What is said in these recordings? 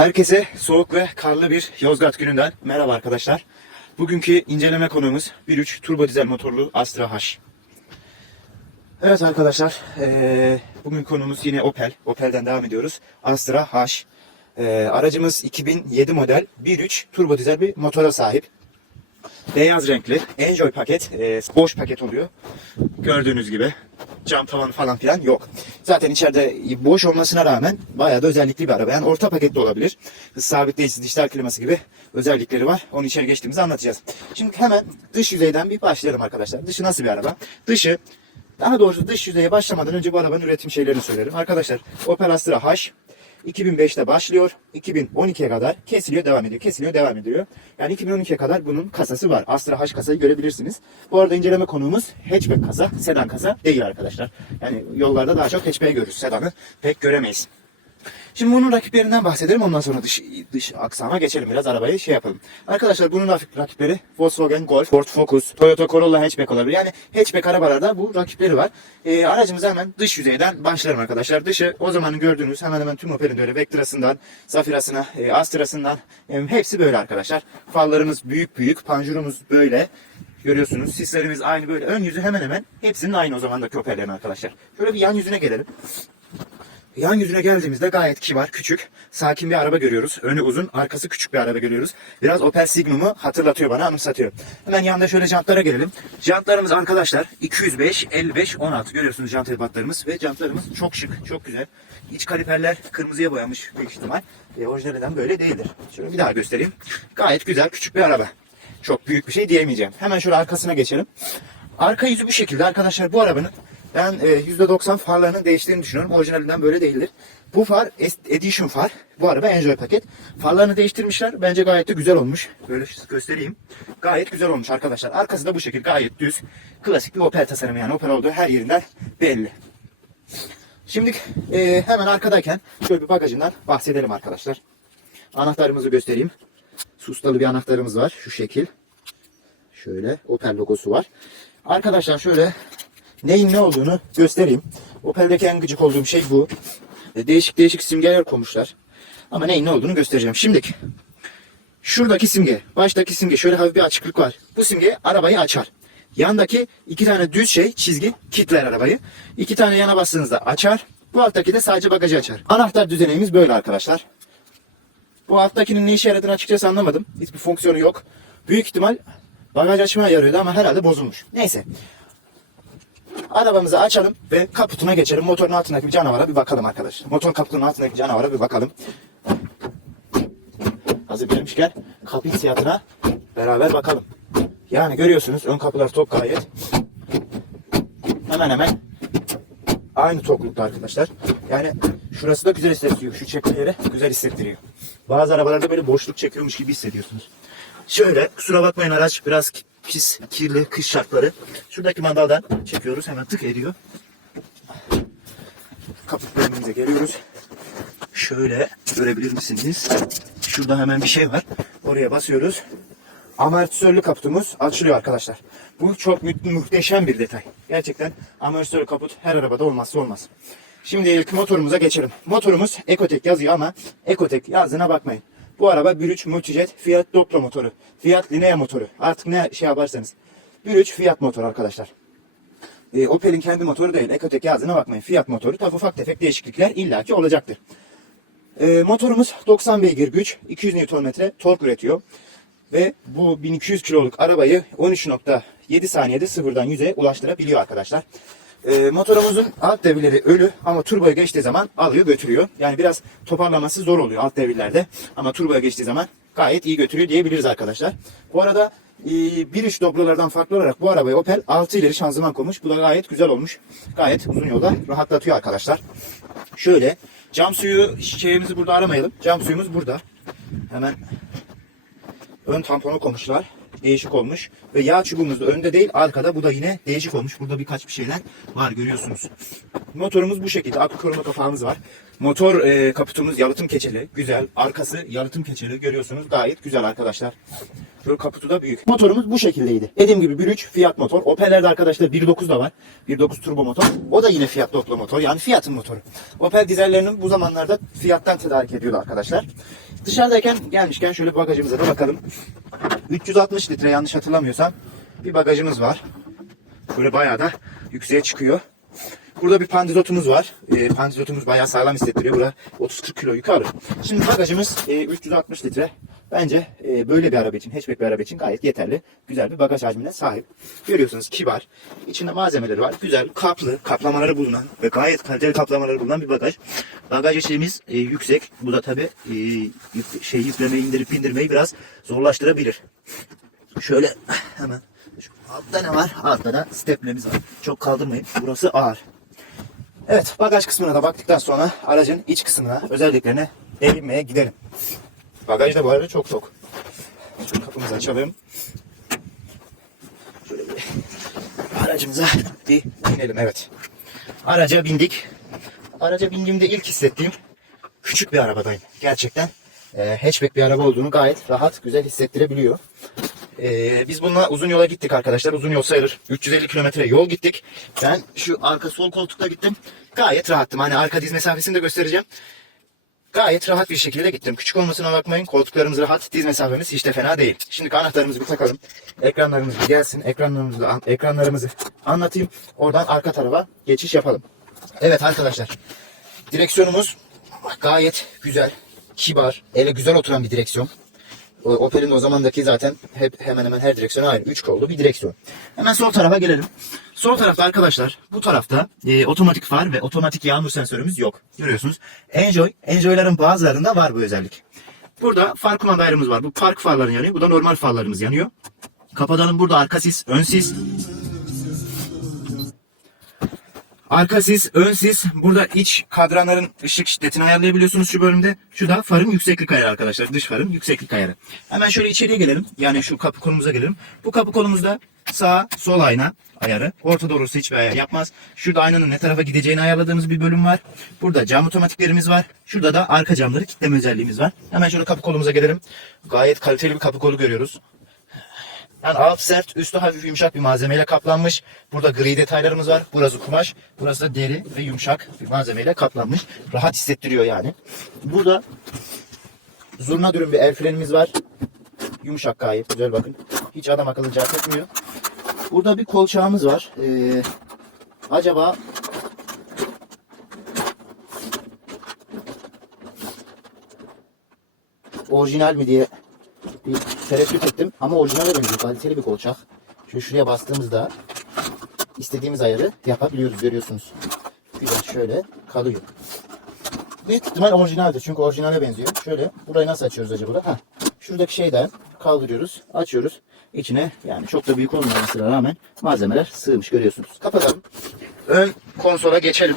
Herkese soğuk ve karlı bir Yozgat gününden merhaba arkadaşlar. Bugünkü inceleme konumuz 1.3 turbo dizel motorlu Astra H. Evet arkadaşlar, eee bugün konumuz yine Opel. Opel'den devam ediyoruz. Astra H. Eee, aracımız 2007 model 1.3 turbo dizel bir motora sahip. Beyaz renkli, Enjoy paket, eee, boş paket oluyor. Gördüğünüz gibi cam tavan falan filan yok. Zaten içeride boş olmasına rağmen bayağı da özellikli bir araba. Yani orta paketli olabilir. Hız sabitleyicisi, dijital kliması gibi özellikleri var. Onu içeri geçtiğimizde anlatacağız. Şimdi hemen dış yüzeyden bir başlayalım arkadaşlar. Dışı nasıl bir araba? Dışı daha doğrusu dış yüzeye başlamadan önce bu arabanın üretim şeylerini söylerim. Arkadaşlar Opel Astra H 2005'te başlıyor. 2012'ye kadar kesiliyor, devam ediyor. Kesiliyor, devam ediyor. Yani 2012'ye kadar bunun kasası var. Astra H kasayı görebilirsiniz. Bu arada inceleme konumuz hatchback kasa, sedan kasa değil arkadaşlar. Yani yollarda daha çok hatchback görürüz. Sedanı pek göremeyiz. Şimdi bunun rakiplerinden bahsedelim. Ondan sonra dış, dış aksama geçelim. Biraz arabayı şey yapalım. Arkadaşlar bunun rak- rakipleri Volkswagen Golf, Ford Focus, Toyota Corolla hatchback olabilir. Yani hatchback arabalarda bu rakipleri var. Ee, aracımıza hemen dış yüzeyden başlayalım arkadaşlar. Dışı o zamanın gördüğünüz hemen hemen tüm Opel'in de öyle Vectra'sından, Zafira'sına, e, Astra'sından e, hepsi böyle arkadaşlar. Farlarımız büyük büyük, panjurumuz böyle. Görüyorsunuz sislerimiz aynı böyle. Ön yüzü hemen hemen hepsinin aynı o zamandaki Opel'lerin arkadaşlar. Şöyle bir yan yüzüne gelelim. Yan yüzüne geldiğimizde gayet kibar, küçük, sakin bir araba görüyoruz. Önü uzun, arkası küçük bir araba görüyoruz. Biraz Opel Signum'u hatırlatıyor bana, anımsatıyor. Hemen yanında şöyle jantlara gelelim. Jantlarımız arkadaşlar 205, 55, 16 görüyorsunuz jant ebatlarımız ve jantlarımız çok şık, çok güzel. İç kaliperler kırmızıya boyanmış büyük ihtimal. E, orijinalinden böyle değildir. Şöyle bir daha göstereyim. Gayet güzel, küçük bir araba. Çok büyük bir şey diyemeyeceğim. Hemen şöyle arkasına geçelim. Arka yüzü bu şekilde arkadaşlar bu arabanın ben e, %90 farlarının değiştiğini düşünüyorum. Orijinalinden böyle değildir. Bu far Edition far. Bu araba Enjoy paket. Farlarını değiştirmişler. Bence gayet de güzel olmuş. Böyle göstereyim. Gayet güzel olmuş arkadaşlar. Arkası da bu şekilde gayet düz. Klasik bir Opel tasarımı yani. Opel olduğu her yerinden belli. Şimdi e, hemen arkadayken şöyle bir bagajından bahsedelim arkadaşlar. Anahtarımızı göstereyim. Sustalı bir anahtarımız var. Şu şekil. Şöyle Opel logosu var. Arkadaşlar şöyle neyin ne olduğunu göstereyim. Opel'deki en gıcık olduğum şey bu. E, Değişik değişik simgeler koymuşlar. Ama neyin ne olduğunu göstereceğim. Şimdiki şuradaki simge, baştaki simge şöyle hafif bir açıklık var. Bu simge arabayı açar. Yandaki iki tane düz şey çizgi kitler arabayı. İki tane yana bastığınızda açar. Bu alttaki de sadece bagajı açar. Anahtar düzeneğimiz böyle arkadaşlar. Bu alttakinin ne işe yaradığını açıkçası anlamadım. Hiçbir fonksiyonu yok. Büyük ihtimal bagaj açmaya yarıyordu ama herhalde bozulmuş. Neyse. Arabamızı açalım ve kaputuna geçelim. Motorun altındaki bir canavara bir bakalım arkadaşlar. Motor kaputunun altındaki canavara bir bakalım. Hazır gelmişken kapı hissiyatına beraber bakalım. Yani görüyorsunuz ön kapılar tok gayet. Hemen hemen aynı toklukta arkadaşlar. Yani şurası da güzel hissettiriyor. Şu çekmeleri güzel hissettiriyor. Bazı arabalarda böyle boşluk çekiyormuş gibi hissediyorsunuz. Şöyle kusura bakmayın araç biraz pis, kirli, kış şartları. Şuradaki mandaldan çekiyoruz hemen tık ediyor. Kaput bölümümüze geliyoruz. Şöyle görebilir misiniz? Şurada hemen bir şey var. Oraya basıyoruz. Amortisörlü kaputumuz açılıyor arkadaşlar. Bu çok mü- muhteşem bir detay. Gerçekten amortisörlü kaput her arabada olmazsa olmaz. Şimdi ilk motorumuza geçelim. Motorumuz Ecotec yazıyor ama Ecotec yazdığına bakmayın. Bu araba 1.3 Multijet Fiat Doppler motoru. Fiat Linea motoru. Artık ne şey yaparsanız. 1.3 Fiat motor arkadaşlar. E, Opel'in kendi motoru değil. Ecotec yazdığına bakmayın. Fiat motoru. Tabi ufak tefek değişiklikler illaki olacaktır. E, motorumuz 90 beygir güç, 200 Nm tork üretiyor. Ve bu 1200 kiloluk arabayı 13.7 saniyede sıfırdan 100'e ulaştırabiliyor arkadaşlar. E, motorumuzun alt devirleri ölü ama turboya geçtiği zaman alıyor götürüyor. Yani biraz toparlaması zor oluyor alt devirlerde. Ama turboya geçtiği zaman gayet iyi götürüyor diyebiliriz arkadaşlar. Bu arada e, bir iş doblolardan farklı olarak bu arabaya Opel 6 ileri şanzıman koymuş. Bu da gayet güzel olmuş. Gayet uzun yolda rahatlatıyor arkadaşlar. Şöyle cam suyu şeyimizi burada aramayalım. Cam suyumuz burada. Hemen ön tamponu koymuşlar. Değişik olmuş. Ve yağ çubuğumuz da önde değil arkada. Bu da yine değişik olmuş. Burada birkaç bir şeyler var görüyorsunuz. Motorumuz bu şekilde. Akü koruma kapağımız var. Motor e, kaputumuz yalıtım keçeli. Güzel. Arkası yalıtım keçeli. Görüyorsunuz. Gayet güzel arkadaşlar. Kaputu da büyük. Motorumuz bu şekildeydi. Dediğim gibi 1.3 Fiat motor. Opel'lerde arkadaşlar 1.9 da var. 1.9 turbo motor. O da yine Fiat Doblo motor. Yani Fiat'ın motoru. Opel dizellerinin bu zamanlarda Fiat'tan tedarik ediyordu arkadaşlar. Dışarıdayken gelmişken şöyle bagajımıza da bakalım. 360 litre yanlış hatırlamıyorsam bir bagajımız var. Böyle bayağı da yükseğe çıkıyor. Burada bir pandizotumuz var. E, pandizotumuz bayağı sağlam hissettiriyor. Burada 30-40 kilo yük alır. Şimdi bagajımız e, 360 litre. Bence e, böyle bir araba için, hatchback bir araba için gayet yeterli. Güzel bir bagaj hacmine sahip. Görüyorsunuz kibar. İçinde malzemeleri var. Güzel, kaplı, kaplamaları bulunan ve gayet kaliteli kaplamaları bulunan bir bagaj. Bagaj içimiz e, yüksek. Bu da tabi e, yük- şey yüklemeyi indirip indirmeyi biraz zorlaştırabilir. Şöyle hemen şu altta ne var? Altta da stepnemiz var. Çok kaldırmayın. Burası ağır. Evet bagaj kısmına da baktıktan sonra aracın iç kısmına özelliklerine değinmeye gidelim. Bagaj da bu arada çok tok. Şu kapımızı açalım. Şöyle bir aracımıza bir binelim. Evet. Araca bindik. Araca bindiğimde ilk hissettiğim küçük bir arabadayım. Gerçekten e, hatchback bir araba olduğunu gayet rahat, güzel hissettirebiliyor. Ee, biz bununla uzun yola gittik arkadaşlar. Uzun yol sayılır. 350 kilometre yol gittik. Ben şu arka sol koltukta gittim. Gayet rahattım. Hani arka diz mesafesini de göstereceğim. Gayet rahat bir şekilde gittim. Küçük olmasına bakmayın. Koltuklarımız rahat. Diz mesafemiz hiç de fena değil. Şimdi anahtarımızı bir takalım. Ekranlarımız bir gelsin. Ekranlarımızı, an- ekranlarımızı anlatayım. Oradan arka tarafa geçiş yapalım. Evet arkadaşlar. Direksiyonumuz gayet güzel. Kibar. Ele güzel oturan bir direksiyon. Opel'in o zamandaki zaten hep hemen hemen her direksiyonu aynı. 3 kollu bir direksiyon. Hemen sol tarafa gelelim. Sol tarafta arkadaşlar bu tarafta e, otomatik far ve otomatik yağmur sensörümüz yok. Görüyorsunuz. Enjoy. Enjoy'ların bazılarında var bu özellik. Burada far kumanda ayrımız var. Bu park farların yanıyor. Bu da normal farlarımız yanıyor. Kapatalım. Burada arka sis, ön sis. Arka sis, ön sis. Burada iç kadranların ışık şiddetini ayarlayabiliyorsunuz şu bölümde. Şu da farın yükseklik ayarı arkadaşlar. Dış farın yükseklik ayarı. Hemen şöyle içeriye gelelim. Yani şu kapı kolumuza gelelim. Bu kapı kolumuzda sağ, sol ayna ayarı. Orta doğrusu hiçbir ayar yapmaz. Şurada aynanın ne tarafa gideceğini ayarladığımız bir bölüm var. Burada cam otomatiklerimiz var. Şurada da arka camları kilitleme özelliğimiz var. Hemen şöyle kapı kolumuza gelelim. Gayet kaliteli bir kapı kolu görüyoruz. Yani alt sert, üstü hafif yumuşak bir malzemeyle kaplanmış. Burada gri detaylarımız var. Burası kumaş, burası da deri ve yumuşak bir malzemeyle kaplanmış. Rahat hissettiriyor yani. Burada zurna dürüm bir el frenimiz var. Yumuşak gayet güzel bakın. Hiç adam akıllı cevap etmiyor. Burada bir kolçağımız var. Ee, acaba orijinal mi diye bir tereddüt ettim ama orijinale benziyor. Kaliteli bir kolçak. Şöyle şuraya bastığımızda istediğimiz ayarı yapabiliyoruz görüyorsunuz. Güzel şöyle kalıyor. Büyük ihtimal orijinaldir çünkü orijinale benziyor. Şöyle burayı nasıl açıyoruz acaba? Heh. Şuradaki şeyden kaldırıyoruz, açıyoruz. İçine yani çok da büyük olmamasına rağmen malzemeler sığmış görüyorsunuz. Kapatalım. Ön konsola geçelim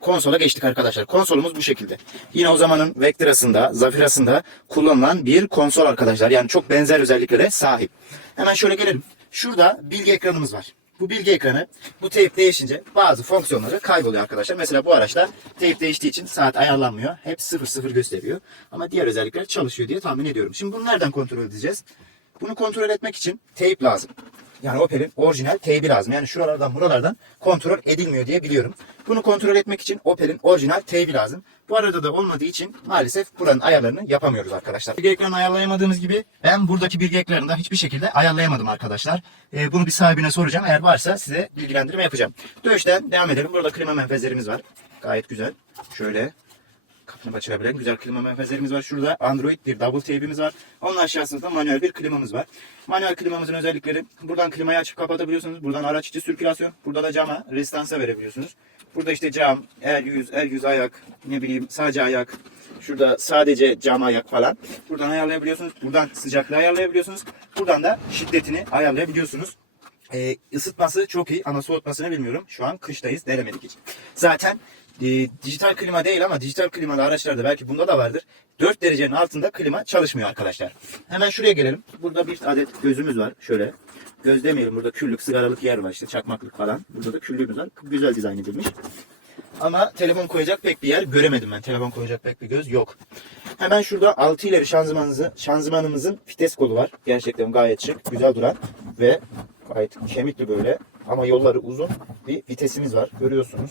konsola geçtik arkadaşlar. Konsolumuz bu şekilde. Yine o zamanın Vectra'sında, Zafira'sında kullanılan bir konsol arkadaşlar. Yani çok benzer özelliklere sahip. Hemen şöyle gelelim. Şurada bilgi ekranımız var. Bu bilgi ekranı bu teyp değişince bazı fonksiyonları kayboluyor arkadaşlar. Mesela bu araçta teyp değiştiği için saat ayarlanmıyor. Hep 00 gösteriyor. Ama diğer özellikler çalışıyor diye tahmin ediyorum. Şimdi bunu nereden kontrol edeceğiz? Bunu kontrol etmek için teyp lazım. Yani Opel'in orijinal teybi lazım. Yani şuralardan buralardan kontrol edilmiyor diye biliyorum. Bunu kontrol etmek için Opel'in orijinal teybi lazım. Bu arada da olmadığı için maalesef buranın ayarlarını yapamıyoruz arkadaşlar. Bilgi ekranı ayarlayamadığımız gibi ben buradaki bilgi ekranını da hiçbir şekilde ayarlayamadım arkadaşlar. Ee, bunu bir sahibine soracağım. Eğer varsa size bilgilendirme yapacağım. Dövüşten devam edelim. Burada klima menfezlerimiz var. Gayet güzel. Şöyle kapını açabilen güzel klima menfezlerimiz var. Şurada Android bir double tape'imiz var. Onun aşağısında da manuel bir klimamız var. Manuel klimamızın özellikleri buradan klimayı açıp kapatabiliyorsunuz. Buradan araç içi sirkülasyon. Burada da cama rezistansa verebiliyorsunuz. Burada işte cam, el yüz, el yüz ayak, ne bileyim sadece ayak. Şurada sadece cam ayak falan. Buradan ayarlayabiliyorsunuz. Buradan sıcaklığı ayarlayabiliyorsunuz. Buradan da şiddetini ayarlayabiliyorsunuz. Ee, ısıtması çok iyi ama soğutmasını bilmiyorum. Şu an kıştayız denemedik hiç. Zaten e, dijital klima değil ama dijital klimalı araçlarda belki bunda da vardır. 4 derecenin altında klima çalışmıyor arkadaşlar. Hemen şuraya gelelim. Burada bir adet gözümüz var. Şöyle. Göz demeyelim. Burada küllük, sigaralık yer var işte. Çakmaklık falan. Burada da küllüğümüz var. Güzel dizayn edilmiş. Ama telefon koyacak pek bir yer göremedim ben. Telefon koyacak pek bir göz yok. Hemen şurada 6 ileri şanzımanımızın, şanzımanımızın vites kolu var. Gerçekten gayet şık, güzel duran ve gayet kemikli böyle ama yolları uzun bir vitesimiz var. Görüyorsunuz.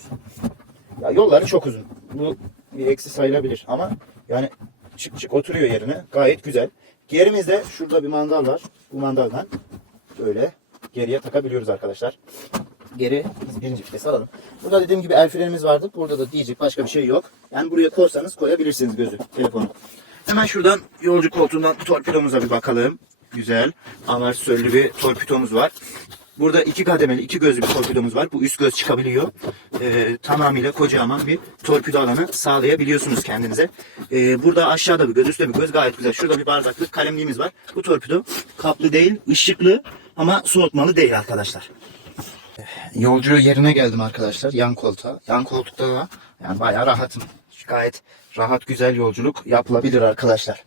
Ya yolları çok uzun. Bu bir eksi sayılabilir ama yani çık çık oturuyor yerine. Gayet güzel. Gerimizde şurada bir mandal var. Bu mandaldan böyle geriye takabiliyoruz arkadaşlar. Geri birinci vitesi alalım. Burada dediğim gibi el frenimiz vardı. Burada da diyecek başka bir şey yok. Yani buraya korsanız koyabilirsiniz gözü, telefonu. Hemen şuradan yolcu koltuğundan torpidomuza bir bakalım. Güzel. Amortisörlü bir torpidomuz var. Burada iki kademeli, iki gözlü bir torpidomuz var. Bu üst göz çıkabiliyor. Ee, tamamıyla kocaman bir torpido alanı sağlayabiliyorsunuz kendinize. Ee, burada aşağıda bir göz, üstte bir göz gayet güzel. Şurada bir bardaklık kalemliğimiz var. Bu torpido kaplı değil, ışıklı ama soğutmalı değil arkadaşlar. Yolcu yerine geldim arkadaşlar. Yan koltuğa. Yan koltukta da yani bayağı rahatım. Gayet rahat güzel yolculuk yapılabilir arkadaşlar.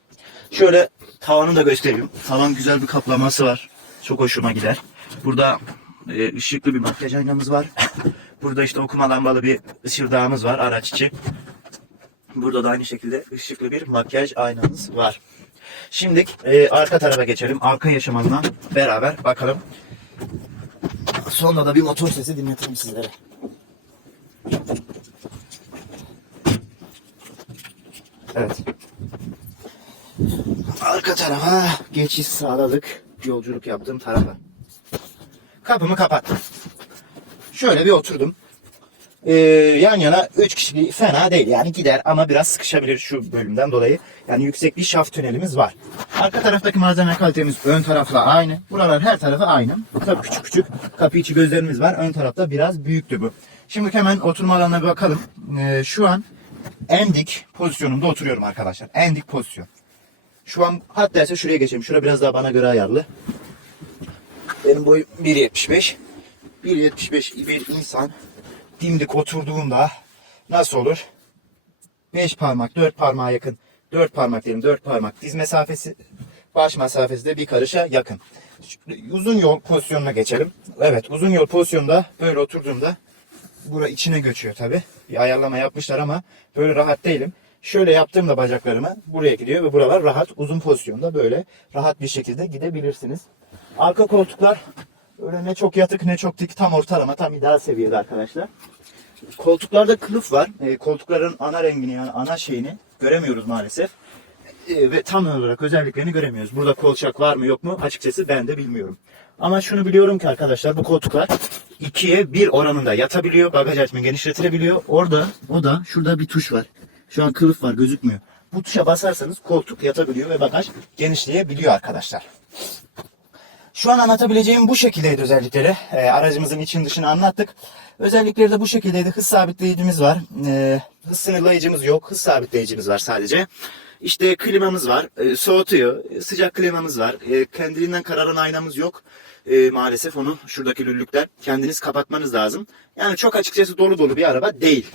Şöyle tavanı da göstereyim. Tavan güzel bir kaplaması var. Çok hoşuma gider. Burada e, ışıklı bir makyaj aynamız var. Burada işte okuma lambalı bir ışırdağımız var araç içi. Burada da aynı şekilde ışıklı bir makyaj aynamız var. Şimdi e, arka tarafa geçelim. Arka yaşamına beraber bakalım. Sonra da bir motor sesi dinleteyim sizlere. Evet. Arka tarafa geçiş sağladık. Yolculuk yaptığım tarafa. Kapımı kapattım. Şöyle bir oturdum. Ee, yan yana 3 kişi fena değil. Yani gider ama biraz sıkışabilir şu bölümden dolayı. Yani yüksek bir şaft tünelimiz var. Arka taraftaki malzeme kalitemiz ön tarafla aynı. Buralar her tarafı aynı. Tabii küçük küçük kapı içi gözlerimiz var. Ön tarafta biraz büyüktü bu. Şimdi hemen oturma alanına bir bakalım. Ee, şu an en dik pozisyonumda oturuyorum arkadaşlar. En dik pozisyon. Şu an hatta ise şuraya geçeyim. Şura biraz daha bana göre ayarlı. Benim boyum 1.75. 1.75 bir insan dimdik oturduğunda nasıl olur? 5 parmak, 4 parmağa yakın. 4 parmak diyelim, 4 parmak. Diz mesafesi, baş mesafesi de bir karışa yakın. Uzun yol pozisyonuna geçelim. Evet, uzun yol pozisyonda böyle oturduğumda bura içine göçüyor tabi. Bir ayarlama yapmışlar ama böyle rahat değilim. Şöyle yaptığımda bacaklarımı buraya gidiyor ve buralar rahat uzun pozisyonda böyle rahat bir şekilde gidebilirsiniz. Arka koltuklar öyle ne çok yatık ne çok dik tam ortalama tam ideal seviyede arkadaşlar. Koltuklarda kılıf var. E, koltukların ana rengini yani ana şeyini göremiyoruz maalesef. E, ve tam olarak özelliklerini göremiyoruz. Burada kolçak var mı yok mu açıkçası ben de bilmiyorum. Ama şunu biliyorum ki arkadaşlar bu koltuklar 2'ye 1 oranında yatabiliyor. Bagaj hacmi genişletilebiliyor. Orada o da şurada bir tuş var. Şu an kılıf var gözükmüyor. Bu tuşa basarsanız koltuk yatabiliyor ve bagaj genişleyebiliyor arkadaşlar. Şu an anlatabileceğim bu şekildeydi özellikleri. Ee, aracımızın için dışını anlattık. Özellikleri de bu şekildeydi. Hız sabitleyicimiz var. Ee, hız sınırlayıcımız yok. Hız sabitleyicimiz var sadece. İşte klimamız var. Ee, soğutuyor. Sıcak klimamız var. Ee, kendiliğinden kararan aynamız yok. Ee, maalesef onu şuradaki lüllükler kendiniz kapatmanız lazım. Yani çok açıkçası dolu dolu bir araba değil.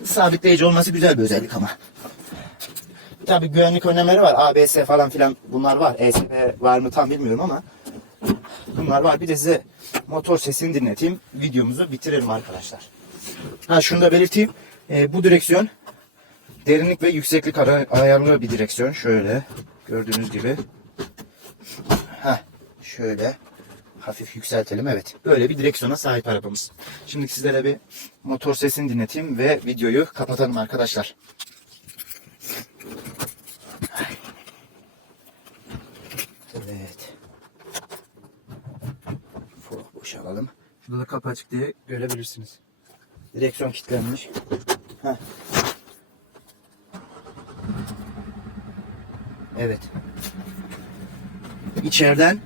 Hız sabitleyici olması güzel bir özellik ama. Tabii güvenlik önlemleri var. ABS falan filan bunlar var. ESP var mı tam bilmiyorum ama bunlar var. Bir de size motor sesini dinleteyim. Videomuzu bitirelim arkadaşlar. Ha şunu da belirteyim. Ee, bu direksiyon derinlik ve yükseklik ayarlı bir direksiyon. Şöyle gördüğünüz gibi. Ha şöyle hafif yükseltelim. Evet. Böyle bir direksiyona sahip arabamız. Şimdi sizlere bir motor sesini dinleteyim ve videoyu kapatalım arkadaşlar. Evet. Fork boşalalım. Şurada da kapı açık diye görebilirsiniz. Direksiyon kilitlenmiş. Heh. Evet. İçeriden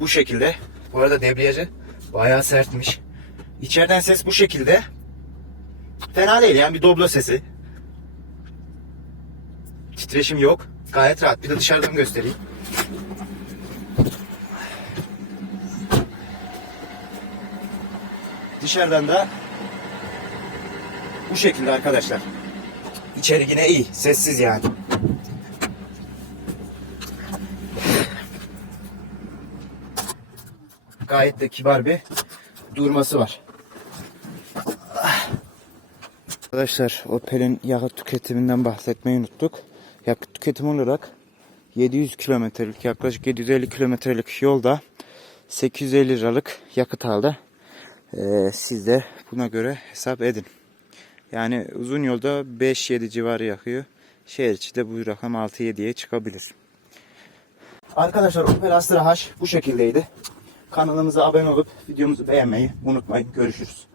bu şekilde. Bu arada debriyajı bayağı sertmiş. İçeriden ses bu şekilde. Fena değil yani bir doblo sesi. Titreşim yok. Gayet rahat. Bir de dışarıdan göstereyim. Dışarıdan da bu şekilde arkadaşlar. İçeri yine iyi. Sessiz yani. Gayet de kibar bir durması var. Arkadaşlar Opel'in yakıt tüketiminden bahsetmeyi unuttuk. Yakıt tüketimi olarak 700 kilometrelik yaklaşık 750 kilometrelik yolda 850 liralık yakıt aldı. Ee, siz de buna göre hesap edin. Yani uzun yolda 5-7 civarı yakıyor. Şehir içi de bu rakam 6-7'ye çıkabilir. Arkadaşlar Opel Astra H bu şekildeydi. Kanalımıza abone olup videomuzu beğenmeyi unutmayın. Görüşürüz.